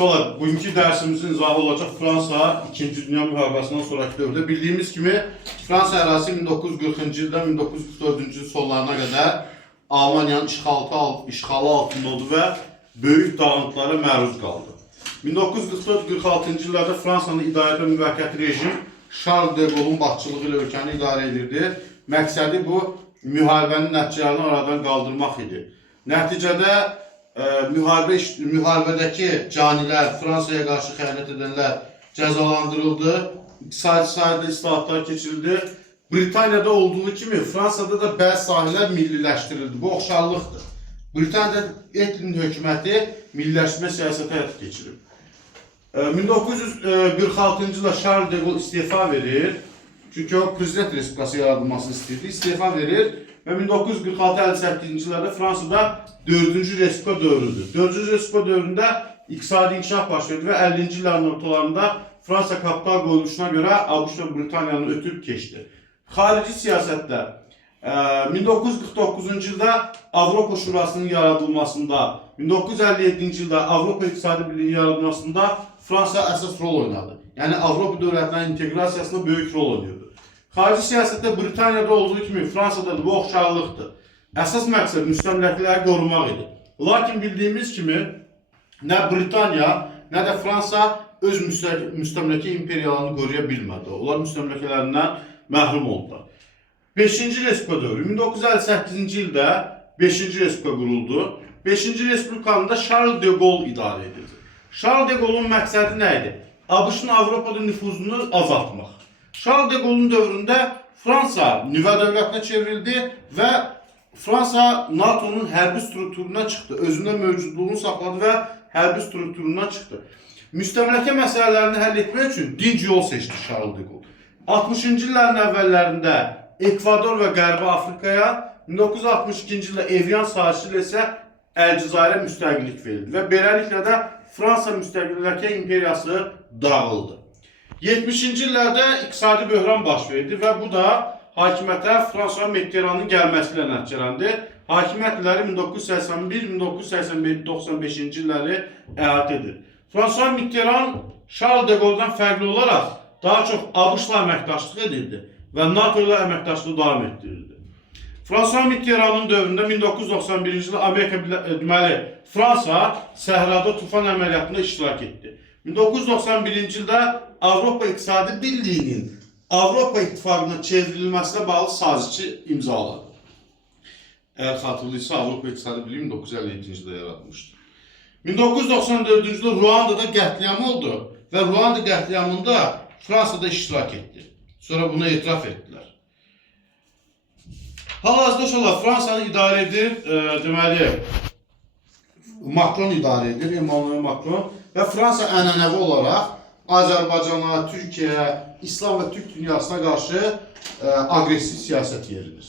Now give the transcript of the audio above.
Uşaqlar, bugünkü dərsimizin izahı olacaq Fransa 2-ci Dünya müharibəsindən sonraki dövrdə. Bildiyimiz kimi Fransa ərazisi 1940-cı ildən 1944-cü il sonlarına qədər Almaniyanın işğalı altında oldu və böyük dağıntılara məruz qaldı. 1944-46-cı illərdə Fransanın idarədə müvəqqəti rejim Charles de Gaulle'un başçılığı ilə ölkəni idarə edirdi. Məqsədi bu, müharibənin nəticələrini aradan qaldırmaq idi. Nəticədə müharibədəki canilər, Fransaya qarşı xəyanət edənlər cəzalandırıldı, iqtisadi sahədə islahatlar keçirildi. Britaniyada olduğu kimi Fransada da bəzi sahələr milliləşdirildi. Bu oxşarlıqdır. Britaniyada Etkin hökuməti milliləşmə siyasəti həyata keçirib. 1946-cı ildə Charles de Gaulle istefa verir. Çünki o prezident respublikası yaradılmasını istəyirdi, istefa verir. Və 1946-58-ci illərdə Fransada 4-cü respublika dövrüdür. 4-cü respublika dövründə iqtisadi inkişaf baş verdi və 50-ci illərin ortalarında Fransa kapital qoyuluşuna görə ABŞ və Britaniyanı ötüb keçdi. Xarici siyasətdə 1949-cu ildə Avropa Şurasının yaradılmasında, 1957-ci ildə Avropa İqtisadi Birliğinin yaradılmasında Fransa əsas rol oynadı. Yəni Avropa dövlətlərinin inteqrasiyasında böyük rol oynuyordu. Xarici siyasətdə Britaniyada olduğu kimi Fransada da bu oxşarlıqdır. Əsas məqsəd müstəmləkələri qorumaq idi. Lakin bildiyimiz kimi nə Britaniya, nə də Fransa öz müstəmləkə imperiyalarını qoruya bilmədi. Onlar müstəmləkələrindən məhrum oldular. 5-ci Respublika dövrü 1958-ci ildə 5-ci Respublika quruldu. 5-ci Respublikanı da Charles de Gaulle idarə edirdi. Charles de Gaulle'un məqsədi nə idi? ABŞ-ın Avropada nüfuzunu azaltmaq. Charles de Gaulle'un dövründə Fransa nüvə dövlətinə çevrildi və Fransa NATO'nun hərbi strukturuna çıxdı. Özündə mövcudluğunu saxladı və hərbi strukturuna çıxdı. Müstəmləkə məsələlərini həll etmək üçün dinc yol seçdi Charles de Gaulle. 60-cı illərin əvvəllərində Ekvador və Qərbi Afrikaya, 1962-ci ildə Evian sahəsi ilə isə Əlcəzairə müstəqillik verildi və beləliklə də Fransa müstəqillikə imperiyası dağıldı. 70-ci illərdə iqtisadi böhran baş verdi və bu da hakimiyyətə François Mitterrandın gəlməsi ilə nəticələndi. Hakimiyyət illəri 1981-1995-ci illəri əhatə edir. François Mitterrand Charles de Gaulle'dan fərqli olaraq daha çox ABŞ-la əməkdaşlıq edirdi və NATO ilə əməkdaşlığı davam etdirirdi. François Mitterrandın dövründə 1991-ci ildə Fransa səhrada tufan əməliyyatında iştirak etdi. 1991-ci ildə Avropa İqtisadi Birliğinin Avropa İttifaqına çevrilməsinə bağlı sazişi imzaladı. Əgər xatırlıysa, Avropa İqtisadi Birliği 1957-ci ildə yaratmışdı. 1994-cü ildə Ruandada qətliam oldu və Ruanda qətliamında Fransada iştirak etdi. Sonra bunu etiraf etdilər. Hal-hazırda Fransanı idarə edir, deməli, Macron idarə edir, Emmanuel Macron və Fransa ənənəvi olaraq Azərbaycana, Türkiyəyə, İslam və Türk dünyasına qarşı aqressiv siyasət yeridir.